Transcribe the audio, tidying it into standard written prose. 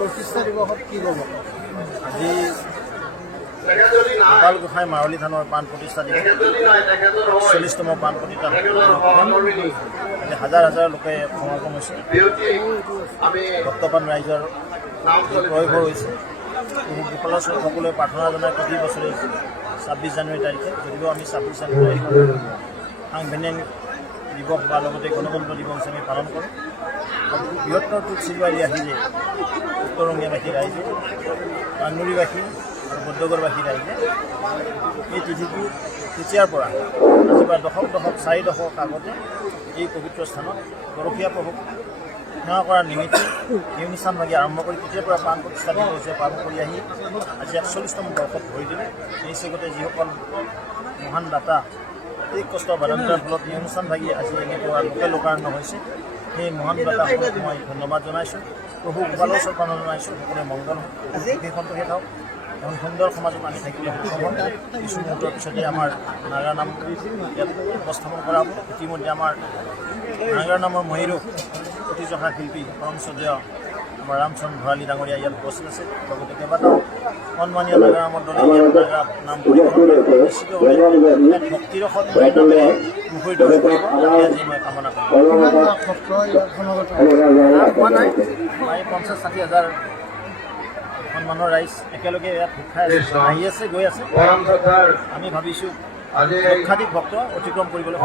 প্ৰতিষ্ঠা দিৱসত কি ক'ব? আজি গোপাল গোসাঁই মাৰলী থানৰ প্ৰাণ প্ৰতিষ্ঠা দিৱস 40তম প্ৰাণ প্ৰতিষ্ঠা আজি হাজাৰ হাজাৰ লোকে সমাগম হৈছে। ভক্তপ্ৰাণ ৰাইজৰ প্ৰয়োগ হৈছে। গোপালৰ সকলোৱে প্ৰাৰ্থনা জনাই প্ৰতি বছৰে 26 জানুৱাৰী তাৰিখে, যদিও আমি 26 জানুৱাৰী সাংবিধানিক দিৱস বা লগতে গণতন্ত্ৰ দিৱস হিচাপে পালন কৰোঁ। বৃহত্তৰ টুক চিৰুৱাৰী আহিলে উত্তৰংগীয়াবাসী ৰাইজে, পানমুৰীবাসী আৰু বৌদ্ধগড়বাসী ৰাইজে এই তিথিটো তেতিয়াৰ পৰা আজি প্ৰায় দশক 4 দশক আগতে এই পবিত্ৰ স্থানত গৰখীয়া প্ৰভুক সেৱা কৰাৰ নিমিত্তে নিয়ম-নিষ্ঠান ভাগি আৰম্ভ কৰি তেতিয়াৰ পৰা প্ৰাণ প্ৰতিষ্ঠা দিৱস হৈছে পালন কৰি আহি আজি 41তম বৰ্ষত ভৰি দিলে। এই চেগতে যিসকল মহান দাতা এই কষ্ট বাদান্তৰ ফলত নিয়ম-নিষ্ঠান ভাগি আজি এনেকুৱা লোকাৰণ্য হৈছে, সেই মহান দাতাসকলক মই ধন্যবাদ জনাইছোঁ। প্ৰভু গোপালৰ ওচৰত প্ৰাৰ্থনা জনাইছোঁ সকলোৰে মংগল সেই সন্তোষে থাকক। এখন সুন্দৰ সমাজত আমি থাকিলে সক্ষম হ'ম। কিছু মুহূৰ্তৰ পিছতে আমাৰ নাগৰা নাম ইয়াত উপস্থাপন কৰা হ'ব। ইতিমধ্যে আমাৰ নাগৰা নামৰ মহিৰূপ অতিজহা শিল্পী পৰমশ্ৰদ্ধেয় আমাৰ ৰামচন্দ্ৰ ভঁৰালী ডাঙৰীয়া ইয়াত উপস্থিত আছে। লগতে কেইবাটাও সন্মানীয় নাগৰা নামৰ দলে ইয়াত নাগৰা নাম নিশ্চিতভাৱে ভক্তিৰসত নামেৰে মুখৰিত হৈ পৰিব, আজি মই কামনা কৰিম। হোৱা নাই, প্ৰায় 50-60 হাজাৰ মানুহৰ ৰাইজ একেলগে ইয়াত গোট খাই আহি আছে, গৈ আছে। আমি ভাবিছোঁ লক্ষাধিক ভক্ত অতিক্ৰম কৰিবলৈ